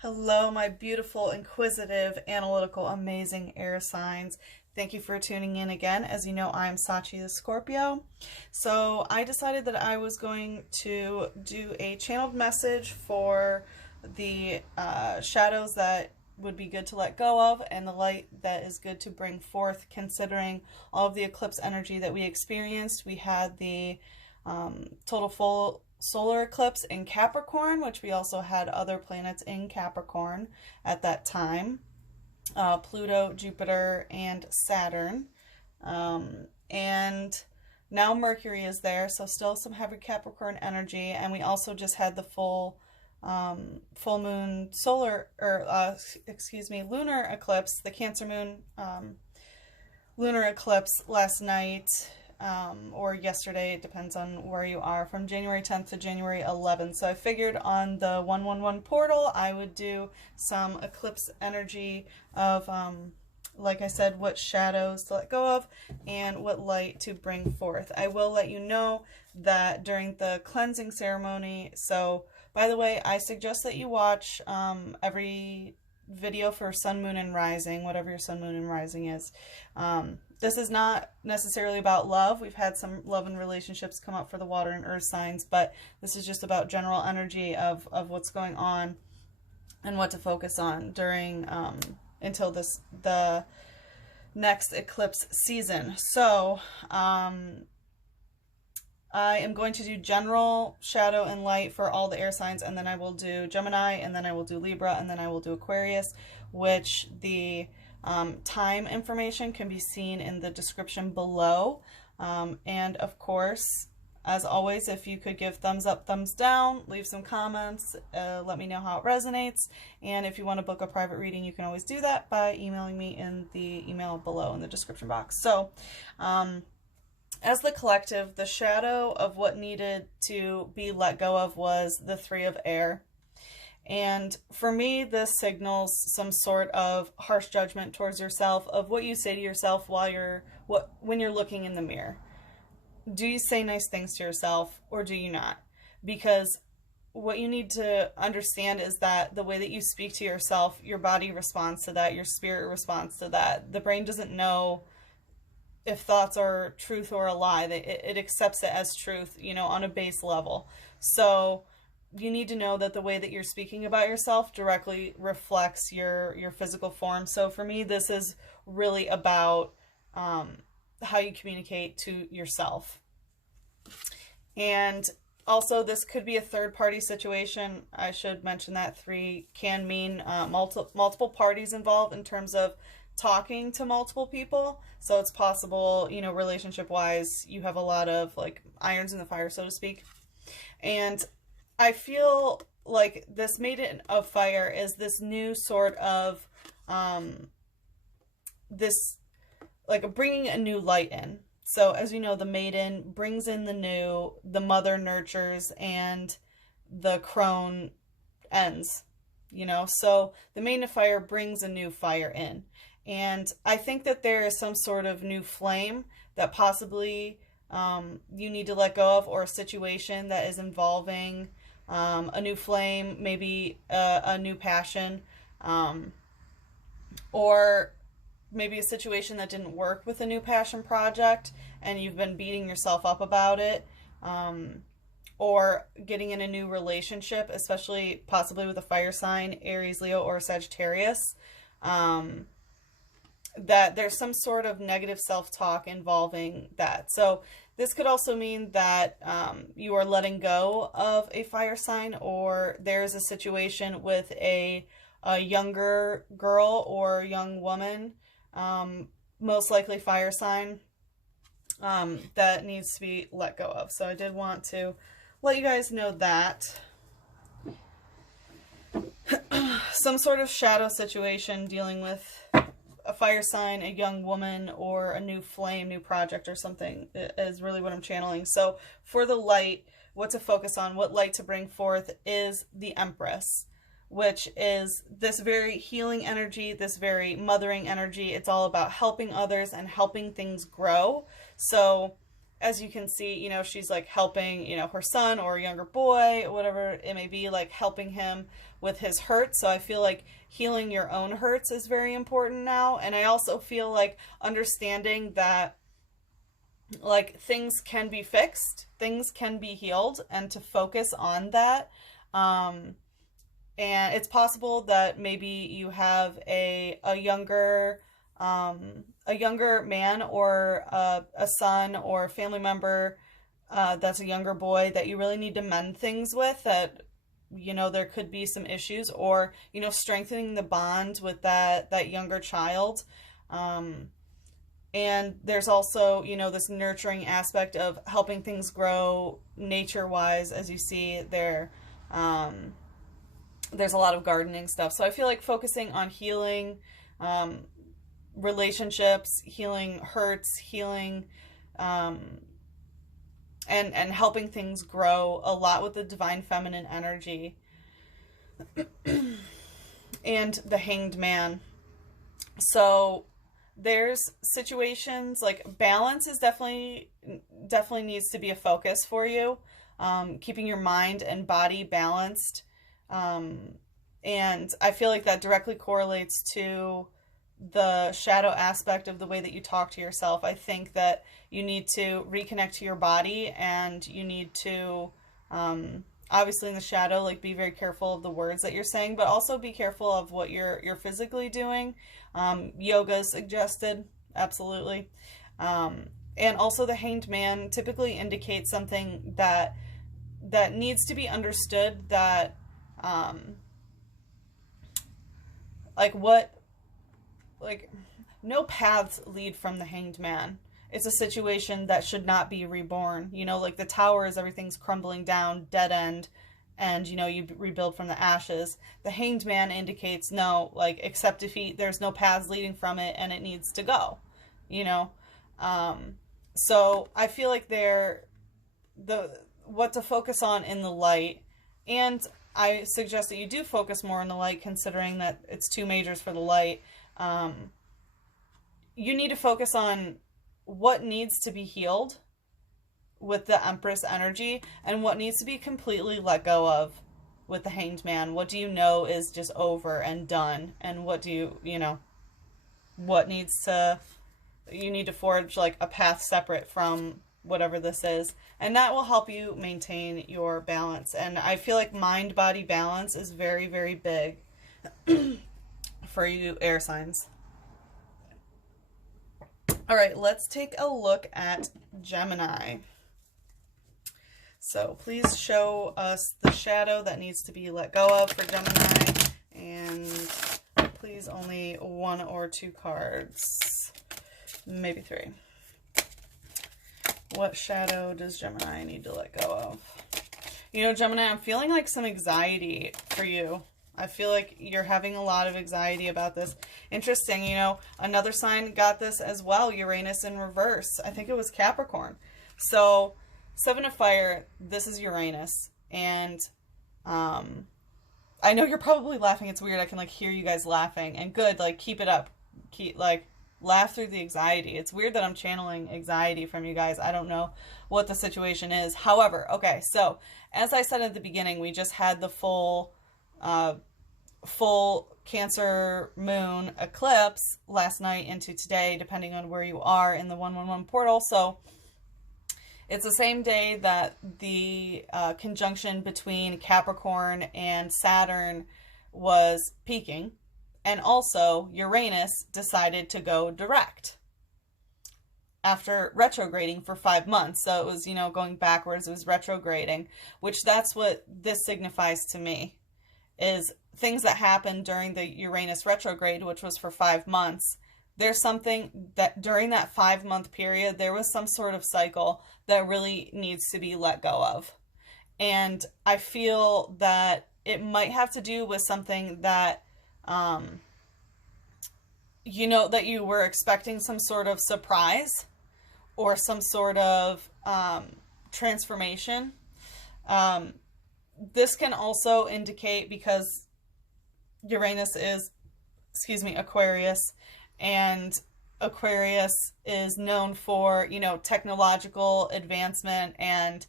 Hello, my beautiful, inquisitive, analytical, amazing air signs. Thank you for tuning in again. As you know, I'm Sachi the Scorpio. So I decided that I was going to do a channeled message for the shadows that would be good to let go of and the light that is good to bring forth, considering all of the eclipse energy that we experienced. We had the total full solar eclipse in Capricorn, which we also had other planets in Capricorn at that time. Pluto, Jupiter, and Saturn. And now Mercury is there, so still some heavy Capricorn energy. And we also just had the full moon lunar eclipse, the Cancer moon lunar eclipse last night. Or yesterday, it depends on where you are, from January 10th to January 11th. So I figured on the 111 portal, I would do some eclipse energy of, like I said, what shadows to let go of and what light to bring forth. I will let you know that during the cleansing ceremony, so by the way, I suggest that you watch every video for sun, moon, and rising, whatever your sun, moon, and rising is. This is not necessarily about love. We've had some love and relationships come up for the water and earth signs, but this is just about general energy of what's going on and what to focus on during until the next eclipse season. So I am going to do general shadow and light for all the air signs, and then I will do Gemini, and then I will do Libra, and then I will do Aquarius, which the time information can be seen in the description below. And of course, as always, if you could give thumbs up, thumbs down, leave some comments, let me know how it resonates. And if you want to book a private reading, you can always do that by emailing me in the email below in the description box. So, as the collective, the shadow of what needed to be let go of was the Three of Air. And for me, this signals some sort of harsh judgment towards yourself of what you say to yourself when you're looking in the mirror. Do you say nice things to yourself or do you not? Because what you need to understand is that the way that you speak to yourself, your body responds to that, your spirit responds to that. The brain doesn't know if thoughts are truth or a lie. It accepts it as truth, on a base level. So you need to know that the way that you're speaking about yourself directly reflects your physical form. So for me, this is really about how you communicate to yourself. And also, this could be a third-party situation. I should mention that 3 can mean multiple parties involved in terms of talking to multiple people. So it's possible, relationship-wise, you have a lot of irons in the fire, so to speak. And I feel like this Maiden of Fire is this new sort of, bringing a new light in. So as you know, the Maiden brings in the new, the Mother nurtures, and the Crone ends, So the Maiden of Fire brings a new fire in. And I think that there is some sort of new flame that possibly you need to let go of, or a situation that is involving a new flame, maybe a new passion, or maybe a situation that didn't work with a new passion project and you've been beating yourself up about it, or getting in a new relationship, especially possibly with a fire sign, Aries, Leo, or Sagittarius, that there's some sort of negative self-talk involving that. So this could also mean that you are letting go of a fire sign, or there's a situation with a younger girl or young woman, most likely fire sign, that needs to be let go of. So I did want to let you guys know that. Some sort of shadow situation dealing with a fire sign, a young woman, or a new flame, new project or something is really what I'm channeling. So for the light, what to focus on, what light to bring forth is the Empress, which is this very healing energy, this very mothering energy. It's all about helping others and helping things grow. So as you can see, you know, she's like helping, you know, her son or a younger boy, whatever it may be, like helping him with his hurts. So I feel like healing your own hurts is very important now. And I also feel like understanding that like things can be fixed, things can be healed, and to focus on that. And it's possible that maybe you have a younger man or a son or a family member that's a younger boy that you really need to mend things with, that, you know, there could be some issues, or, you know, strengthening the bond with that younger child. And there's also, you know, this nurturing aspect of helping things grow nature-wise. As you see there, there's a lot of gardening stuff. So I feel like focusing on healing relationships, healing hurts, healing and helping things grow a lot with the divine feminine energy. And the Hanged Man. So there's situations like balance is definitely needs to be a focus for you. Keeping your mind and body balanced. And I feel like that directly correlates to the shadow aspect of the way that you talk to yourself. I think that you need to reconnect to your body, and you need to, obviously in the shadow, like be very careful of the words that you're saying, but also be careful of what you're physically doing. Yoga is suggested, absolutely. And also the Hanged Man typically indicates something that needs to be understood, that no paths lead from the Hanged Man. It's a situation that should not be reborn. You know, like the towers, everything's crumbling down, dead end, and, you know, you rebuild from the ashes. The Hanged Man indicates no, like, accept defeat. There's no paths leading from it, and it needs to go, you know? So I feel like what to focus on in the light, and I suggest that you do focus more on the light, considering that it's 2 majors for the light. You need to focus on what needs to be healed with the Empress energy, and what needs to be completely let go of with the Hanged Man. What do you know is just over and done, and what do you know, what needs to, you need to forge like a path separate from whatever this is, and that will help you maintain your balance. And I feel like mind-body balance is very, very big for you air signs. All right, let's take a look at Gemini. So please show us the shadow that needs to be let go of for Gemini, and please only 1 or 2 cards, maybe 3. What shadow does Gemini need to let go of? You know, Gemini, I'm feeling like some anxiety for you. I feel like you're having a lot of anxiety about this. Interesting, you know, another sign got this as well, Uranus in reverse. I think it was Capricorn. So, 7 of Fire, this is Uranus. And I know you're probably laughing. It's weird. I can, like, hear you guys laughing. And good, like, keep it up. Laugh through the anxiety. It's weird that I'm channeling anxiety from you guys. I don't know what the situation is. However, okay, so as I said at the beginning, we just had the full Cancer Moon Eclipse last night into today, depending on where you are in the 111 portal. So it's the same day that the conjunction between Capricorn and Saturn was peaking. And also, Uranus decided to go direct after retrograding for 5 months. So it was, you know, going backwards. It was retrograding, which that's what this signifies to me, is things that happened during the Uranus retrograde, which was for 5 months. There's something that during that 5-month period, there was some sort of cycle that really needs to be let go of. And I feel that it might have to do with something that, you know, that you were expecting some sort of surprise or some sort of transformation. This can also indicate, because Uranus is, Aquarius, and Aquarius is known for, you know, technological advancement and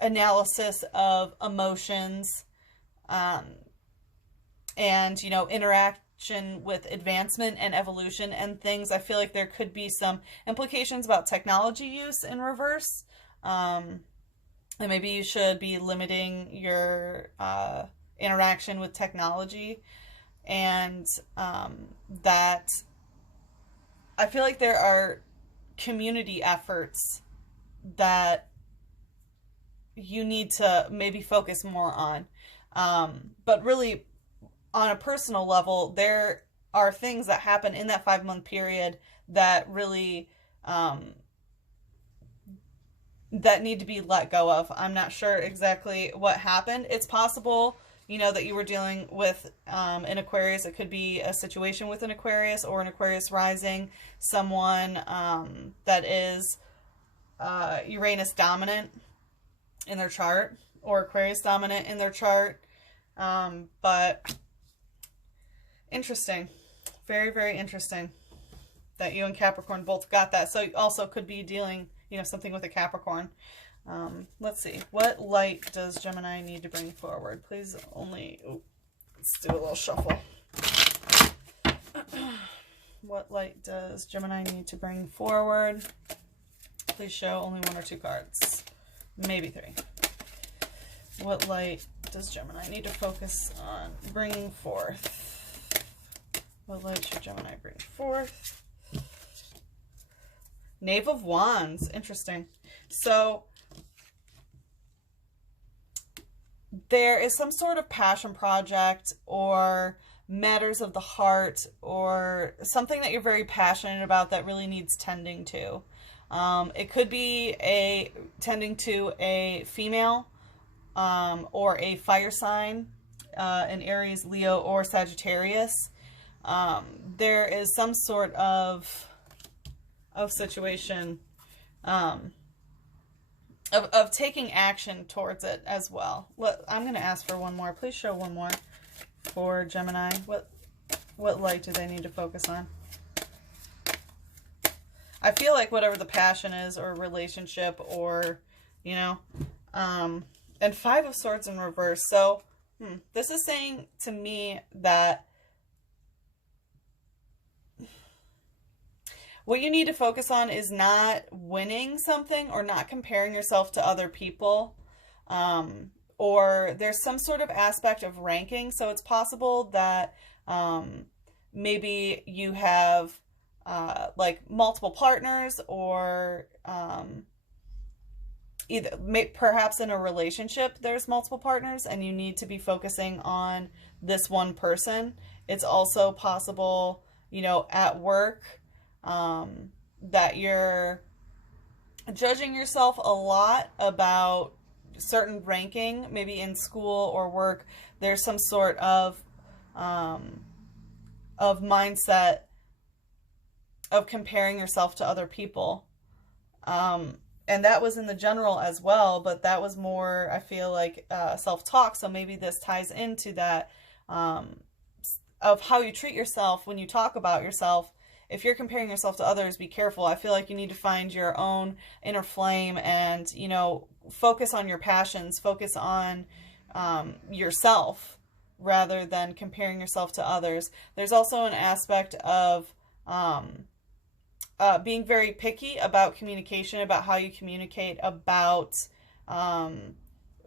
analysis of emotions, and, you know, interaction with advancement and evolution and things. I feel like there could be some implications about technology use in reverse. And maybe you should be limiting your interaction with technology. And that I feel like there are community efforts that you need to maybe focus more on. But really, on a personal level, there are things that happen in that 5-month period that really that need to be let go of. I'm not sure exactly what happened. It's possible, you know, that you were dealing with an Aquarius. It could be a situation with an Aquarius or an Aquarius rising, someone that is Uranus dominant in their chart or Aquarius dominant in their chart. But interesting. Very, very interesting that you and Capricorn both got that. So you also could be dealing, you know, something with a Capricorn. Let's see. What light does Gemini need to bring forward? Please only... Ooh, let's do a little shuffle. What light does Gemini need to bring forward? Please show only 1 or 2 cards. Maybe 3. What light does Gemini need to focus on bringing forth? What light should Gemini bring forth? Knave of Wands. Interesting. So there is some sort of passion project or matters of the heart or something that you're very passionate about that really needs tending to. It could be tending to a female or a fire sign, an Aries, Leo, or Sagittarius. There is some sort of situation of taking action towards it as well. I'm going to ask for one more. Please show one more for Gemini. What light do they need to focus on? I feel like whatever the passion is or relationship or, you know, and 5 of Swords in reverse. So this is saying to me that what you need to focus on is not winning something or not comparing yourself to other people. Or there's some sort of aspect of ranking. So it's possible that maybe you have like multiple partners or perhaps in a relationship there's multiple partners and you need to be focusing on this one person. It's also possible, you know, at work, that you're judging yourself a lot about certain ranking. Maybe in school or work there's some sort of mindset of comparing yourself to other people, and that was in the general as well, but that was more, I feel like, self-talk. So maybe this ties into that, of how you treat yourself when you talk about yourself. If you're comparing yourself to others, be careful. I feel like you need to find your own inner flame and, you know, focus on your passions, focus on yourself rather than comparing yourself to others. There's also an aspect of being very picky about communication, about how you communicate about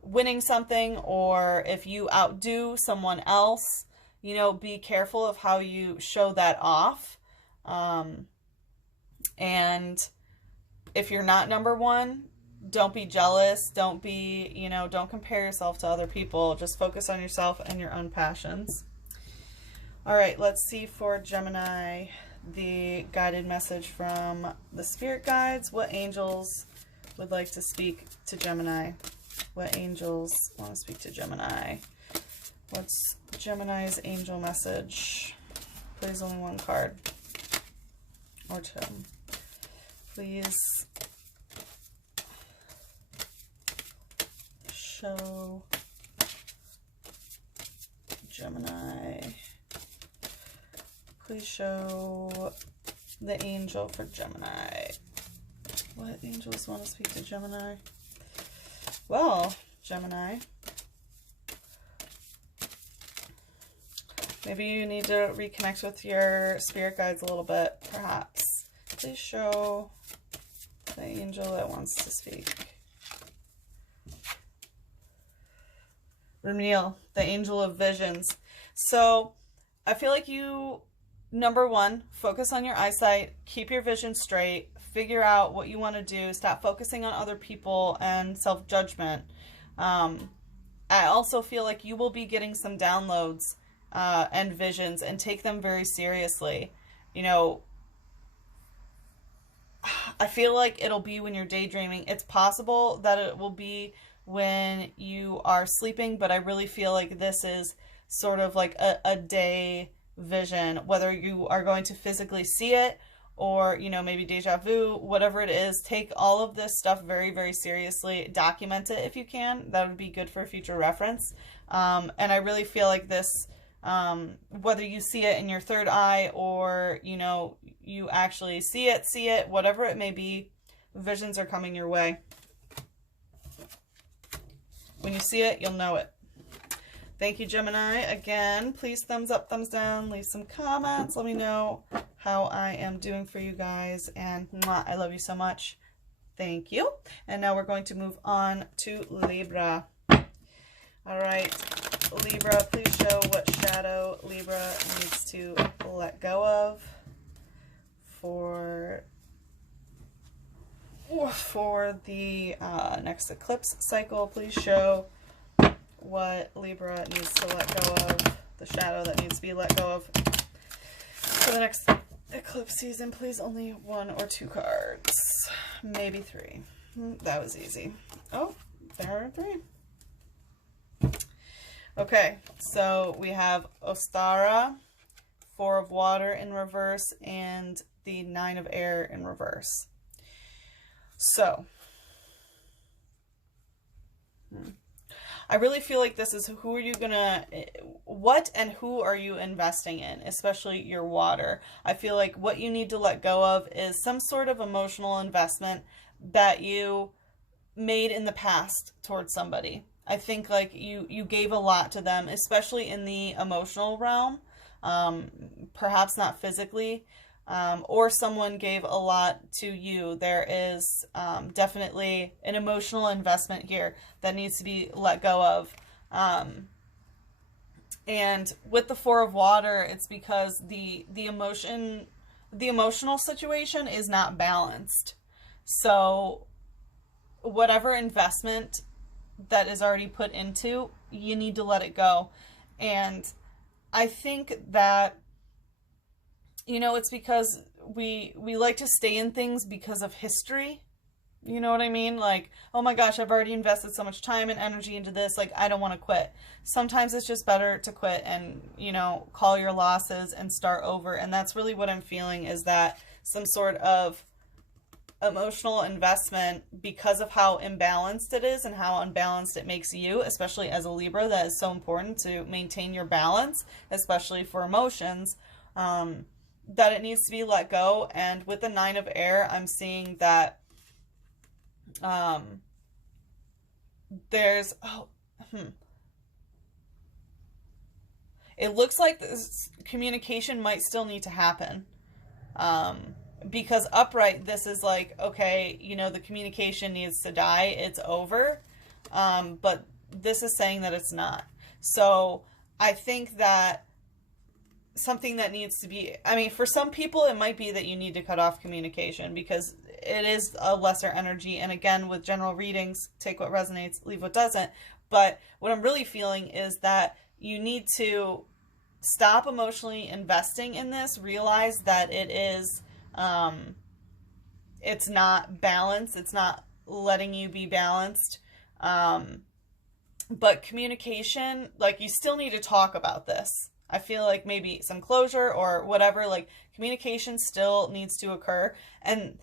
winning something, or if you outdo someone else, you know, be careful of how you show that off. And if you're not number one, don't be jealous. Don't be, you know, don't compare yourself to other people. Just focus on yourself and your own passions. All right, let's see for Gemini the guided message from the spirit guides. What angels would like to speak to Gemini? What angels want to speak to Gemini? What's Gemini's angel message? Please, only 1 card. Or 2. Please show Gemini please show the angel for Gemini. What angels want to speak to Gemini? Well, Gemini, maybe you need to reconnect with your spirit guides a little bit, perhaps. Please show the angel that wants to speak. Ramil, the angel of visions. So I feel like you, number one, focus on your eyesight, keep your vision straight, figure out what you want to do, stop focusing on other people and self-judgment. I also feel like you will be getting some downloads and visions, and take them very seriously. You know, I feel like it'll be when you're daydreaming. It's possible that it will be when you are sleeping, but I really feel like this is sort of like a day vision, whether you are going to physically see it or, you know, maybe deja vu, whatever it is. Take all of this stuff very, very seriously. Document it if you can. That would be good for future reference. And I really feel like this, whether you see it in your third eye or, you know, you actually see it, whatever it may be, visions are coming your way. When you see it, you'll know it. Thank you, Gemini. Again, please thumbs up, thumbs down, leave some comments. Let me know how I am doing for you guys. And mwah, I love you so much. Thank you. And now we're going to move on to Libra. All right, Libra, please show what shadow Libra needs to let go of for the next eclipse cycle. Please show what Libra needs to let go of, the shadow that needs to be let go of for the next eclipse season. Please, only 1 or 2 cards, maybe 3. That was easy. Oh, there are 3. Okay, so we have Ostara, 4 of water in reverse, and the 9 of air in reverse. So I really feel like this is who are you gonna, what and who are you investing in, especially your water. I feel like what you need to let go of is some sort of emotional investment that you made in the past towards somebody. I think like you gave a lot to them, especially in the emotional realm, perhaps not physically, or someone gave a lot to you. There is definitely an emotional investment here that needs to be let go of. And with the 4 of water, it's because the emotional situation is not balanced. So whatever investment that is already put into, you need to let it go. And I think that, you know, it's because we like to stay in things because of history. You know what I mean? Like, oh my gosh, I've already invested so much time and energy into this. Like, I don't want to quit. Sometimes it's just better to quit and, you know, call your losses and start over. And that's really what I'm feeling, is that some sort of emotional investment because of how imbalanced it is and how unbalanced it makes you, especially as a Libra. That is so important to maintain your balance, especially for emotions. That it needs to be let go. And with the 9 of air, I'm seeing that there's it looks like this communication might still need to happen, because upright, this is like, okay, you know, the communication needs to die, it's over, but this is saying that it's not. So I think that something that needs to be, I mean, for some people it might be that you need to cut off communication because it is a lesser energy. And again, with general readings, take what resonates, leave what doesn't. But what I'm really feeling is that you need to stop emotionally investing in this, realize that it is, it's not balanced, it's not letting you be balanced. But communication, like, you still need to talk about this. I feel like maybe some closure or whatever, like, communication still needs to occur. And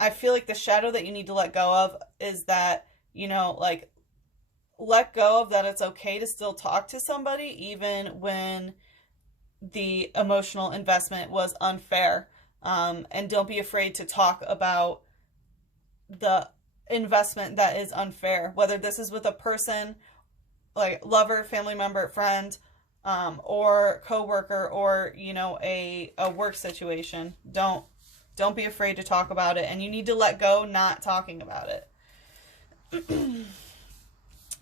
I feel like the shadow that you need to let go of is that, you know, like, let go of that it's okay to still talk to somebody even when the emotional investment was unfair. And don't be afraid to talk about the investment that is unfair, whether this is with a person, like lover, family member, friend, or coworker, or, you know, a work situation. Don't be afraid to talk about it, and you need to let go not talking about it.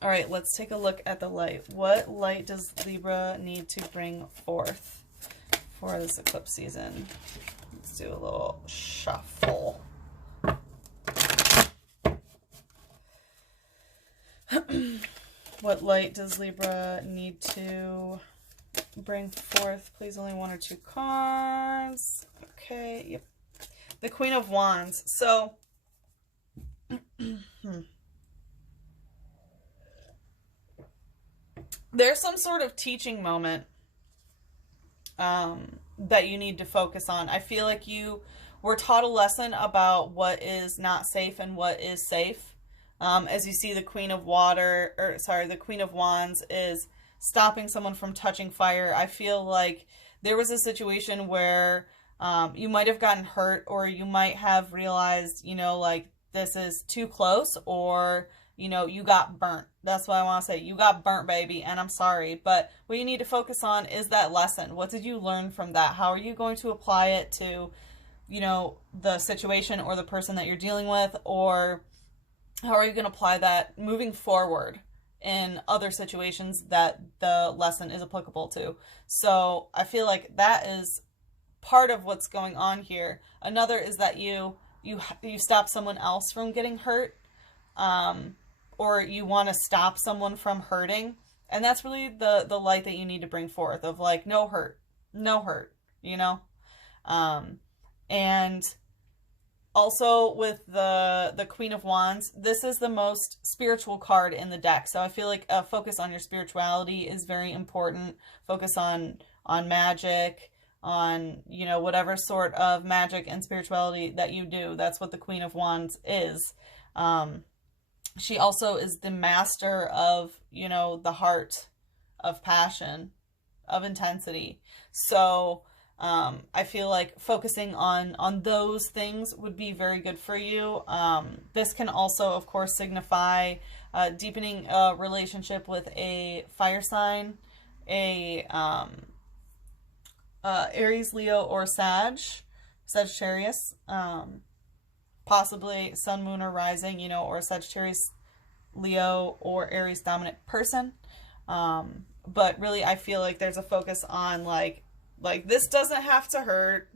All right, let's take a look at the light. What light does Libra need to bring forth for this eclipse season? Let's do a little shuffle. What light does Libra need to bring forth? Please, only one or two cards. Okay, yep. The Queen of Wands. So, there's some sort of teaching moment that you need to focus on. I feel like you were taught a lesson about what is not safe and what is safe. As you see, the Queen of Wands is stopping someone from touching fire. I feel like there was a situation where you might have gotten hurt, or you might have realized, you know, like, this is too close, or, you know, you got burnt. That's what I want to say. You got burnt, baby, and I'm sorry. But what you need to focus on is that lesson. What did you learn from that? How are you going to apply it to, you know, the situation or the person that you're dealing with? Or how are you going to apply that moving forward in other situations that the lesson is applicable to? So I feel like that is part of what's going on here. Another is that you stop someone else from getting hurt, or you want to stop someone from hurting. And that's really the light that you need to bring forth, of like, no hurt, you know? And also with the Queen of Wands, this is the most spiritual card in the deck. So I feel like a focus on your spirituality is very important. Focus on magic, on, you know, whatever sort of magic and spirituality that you do. That's what the Queen of Wands is. She also is the master of, you know, the heart, of passion, of intensity. So I feel like focusing on those things would be very good for you. This can also, of course, signify deepening a relationship with a fire sign, a Aries, Leo, or Sagittarius, possibly Sun, Moon, or Rising, you know, or Sagittarius, Leo, or Aries dominant person. But really, I feel like there's a focus on like this doesn't have to hurt,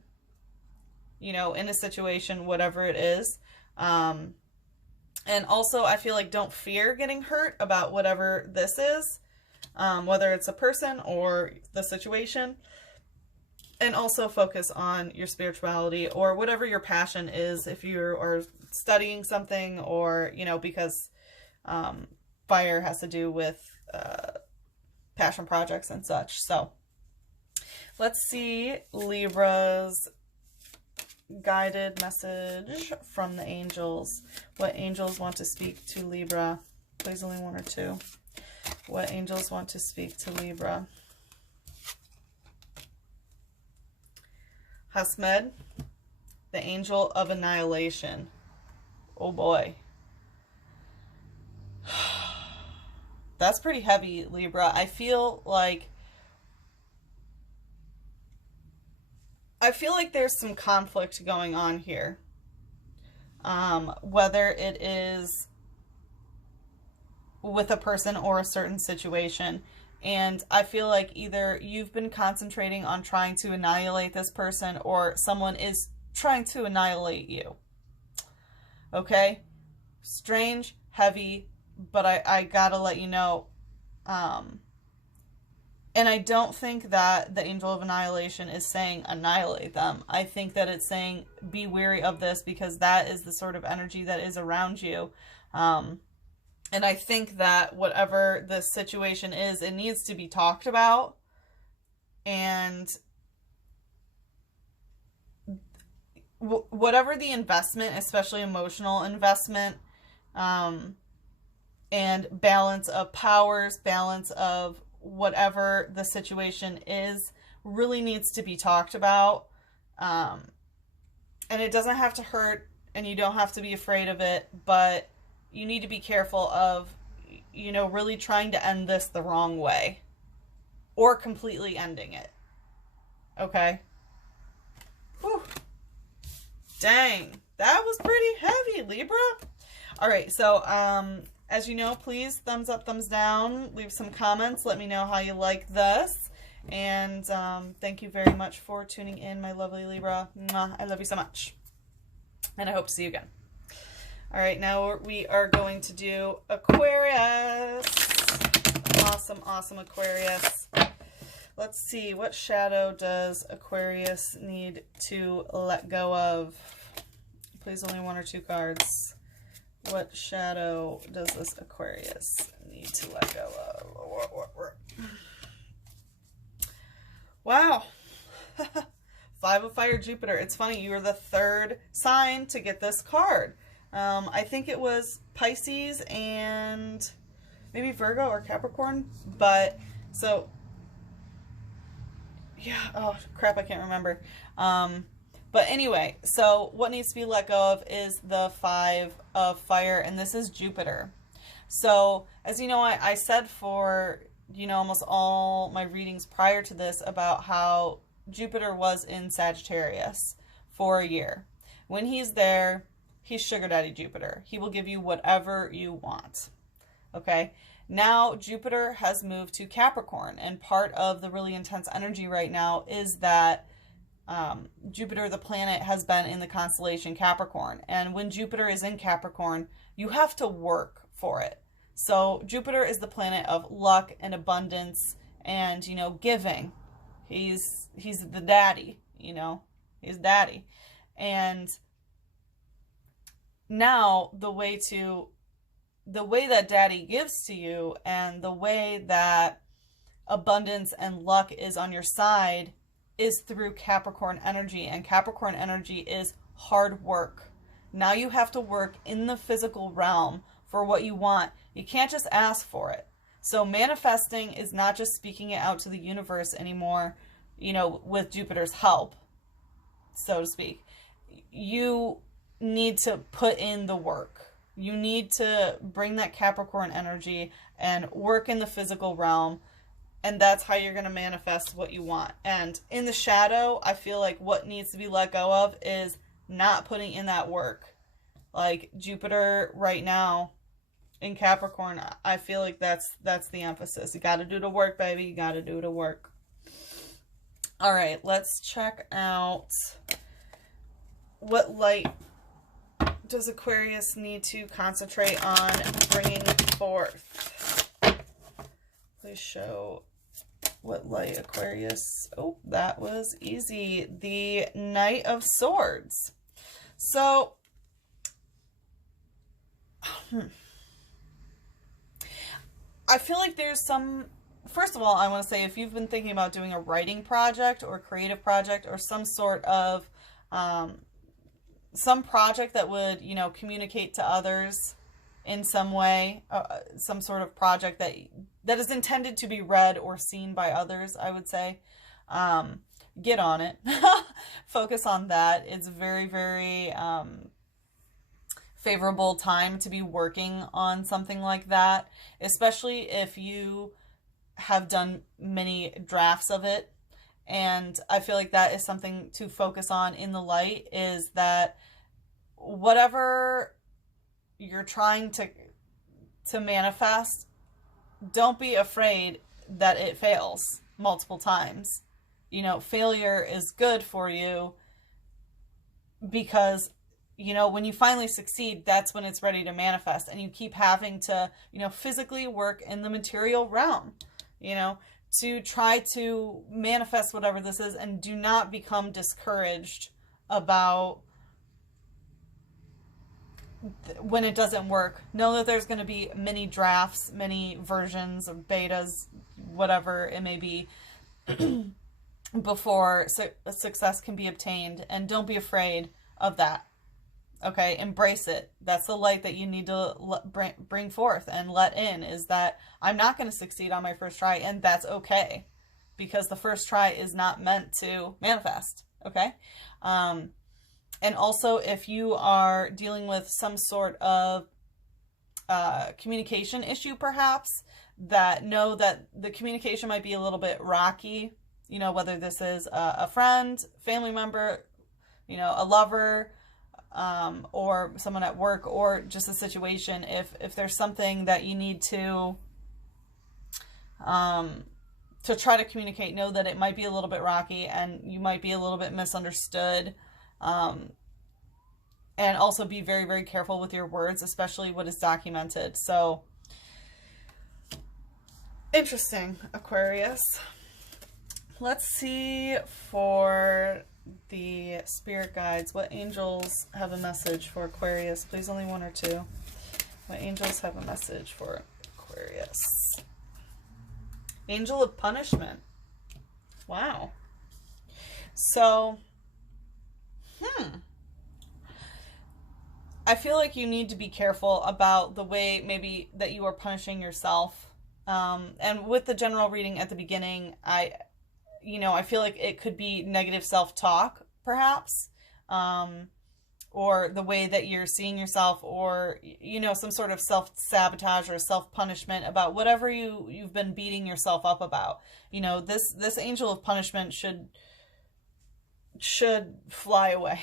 you know, in a situation, whatever it is. And also, I feel like don't fear getting hurt about whatever this is, whether it's a person or the situation. And also focus on your spirituality or whatever your passion is, if you are studying something, or, you know, because fire has to do with passion projects and such. So let's see Libra's guided message from the angels. What angels want to speak to Libra? Please, only one or two. What angels want to speak to Libra? Hasmed, the angel of annihilation. Oh boy. That's pretty heavy, Libra. I feel like there's some conflict going on here. Whether it is with a person or a certain situation. And I feel like either you've been concentrating on trying to annihilate this person, or someone is trying to annihilate you. Okay? Strange, heavy, but I gotta let you know. And I don't think that the angel of annihilation is saying annihilate them. I think that it's saying be wary of this, because that is the sort of energy that is around you. And I think that whatever the situation is, it needs to be talked about. And whatever the investment, especially emotional investment, and balance of powers, balance of whatever the situation is, really needs to be talked about. And it doesn't have to hurt, and you don't have to be afraid of it, but you need to be careful of, you know, really trying to end this the wrong way or completely ending it. Okay? Whew. Dang, that was pretty heavy, Libra. All right, so as you know, please thumbs up, thumbs down, leave some comments, let me know how you like this. And thank you very much for tuning in, my lovely Libra. Mwah, I love you so much. And I hope to see you again. All right, now we are going to do Aquarius. Awesome, awesome Aquarius. Let's see, what shadow does Aquarius need to let go of? Please, only 1 or 2 cards. What shadow does this Aquarius need to let go of? Wow. 5 of Fire, Jupiter. It's funny, you were the 3rd sign to get this card. I think it was Pisces and maybe Virgo or Capricorn. But, so, yeah, oh, crap, I can't remember. But anyway, so what needs to be let go of is the 5 of Fire, and this is Jupiter. So, as you know, I said for, you know, almost all my readings prior to this about how Jupiter was in Sagittarius for a year. When he's there, he's Sugar Daddy Jupiter. He will give you whatever you want. Okay? Now, Jupiter has moved to Capricorn, and part of the really intense energy right now is that Jupiter, the planet, has been in the constellation Capricorn. And when Jupiter is in Capricorn, you have to work for it. So Jupiter is the planet of luck and abundance and, you know, giving. He's the daddy, you know, he's daddy. And now the way that daddy gives to you and the way that abundance and luck is on your side is through Capricorn energy, and Capricorn energy is hard work. Now you have to work in the physical realm for what you want. You can't just ask for it. So manifesting is not just speaking it out to the universe anymore, you know, with Jupiter's help, so to speak. You need to put in the work. You need to bring that Capricorn energy and work in the physical realm. And that's how you're going to manifest what you want. And in the shadow, I feel like what needs to be let go of is not putting in that work. Like Jupiter right now in Capricorn, I feel like that's the emphasis. You got to do the work, baby. You got to do the work. All right, let's check out what light does Aquarius need to concentrate on bringing forth. Please show what light Aquarius... Oh, that was easy. The Knight of Swords. So, I feel like there's some... First of all, I want to say if you've been thinking about doing a writing project or creative project or some sort of... some project that would, you know, communicate to others in some way, some sort of project that is intended to be read or seen by others, I would say. Get on it. Focus on that. It's very, very favorable time to be working on something like that, especially if you have done many drafts of it. And I feel like that is something to focus on in the light, is that whatever you're trying to manifest, don't be afraid that it fails multiple times. You know, failure is good for you because, you know, when you finally succeed, that's when it's ready to manifest. And you keep having to, you know, physically work in the material realm, you know, to try to manifest whatever this is, and do not become discouraged about when it doesn't work. Know that there's going to be many drafts, many versions of betas, whatever it may be, before success can be obtained. And don't be afraid of that. Okay, embrace it. That's the light that you need to bring forth and let in, is that I'm not going to succeed on my first try, and that's okay. because the first try is not meant to manifest, okay? And also, if you are dealing with some sort of communication issue, perhaps, know that the communication might be a little bit rocky, you know, whether this is a friend, family member, you know, a lover, or someone at work, or just a situation. If there's something that you need to try to communicate, know that it might be a little bit rocky and you might be a little bit misunderstood. And also be very, very careful with your words, especially what is documented. So, interesting, Aquarius. Let's see for the spirit guides. What angels have a message for Aquarius? Please, only one or two. What angels have a message for Aquarius? Angel of punishment. Wow. So, I feel like you need to be careful about the way maybe that you are punishing yourself. And with the general reading at the beginning, I feel like it could be negative self-talk, perhaps, or the way that you're seeing yourself, or, you know, some sort of self-sabotage or self-punishment about whatever you've been beating yourself up about. You know, this angel of punishment should fly away,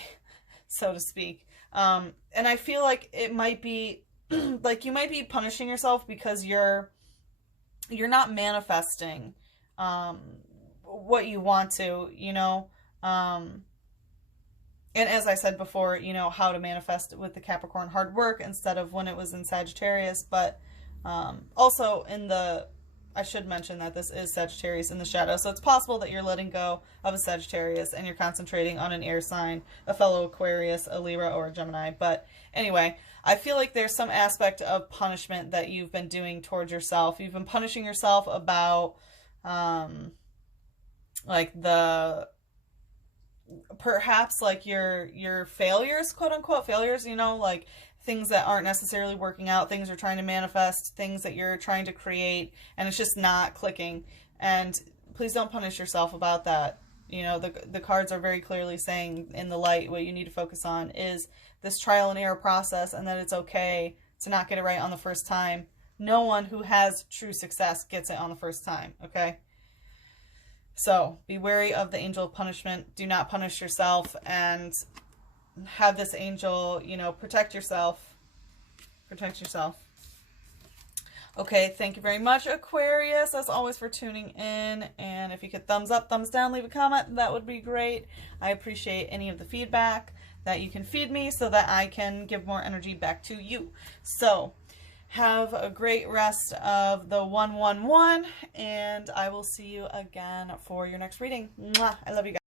so to speak. And I feel like it might be like you might be punishing yourself because you're not manifesting what you want to, you know. And as I said before, you know, how to manifest with the Capricorn hard work instead of when it was in Sagittarius. But also I should mention that this is Sagittarius in the shadow. So it's possible that you're letting go of a Sagittarius and you're concentrating on an air sign, a fellow Aquarius, a Libra, or a Gemini. But anyway, I feel like there's some aspect of punishment that you've been doing towards yourself. You've been punishing yourself about, like perhaps like your failures, quote unquote failures, you know, like things that aren't necessarily working out, things you're trying to manifest, things that you're trying to create, and it's just not clicking. And please don't punish yourself about that. You know, the cards are very clearly saying in the light what you need to focus on is this trial and error process, and that it's okay to not get it right on the first time. No one who has true success gets it on the first time, okay? So be wary of the angel of punishment. Do not punish yourself, and have this angel, you know, protect yourself. Protect yourself. Okay, thank you very much, Aquarius, as always, for tuning in. And if you could thumbs up, thumbs down, leave a comment, that would be great. I appreciate any of the feedback that you can feed me so that I can give more energy back to you. So have a great rest of the 111, and I will see you again for your next reading. Mwah! I love you guys.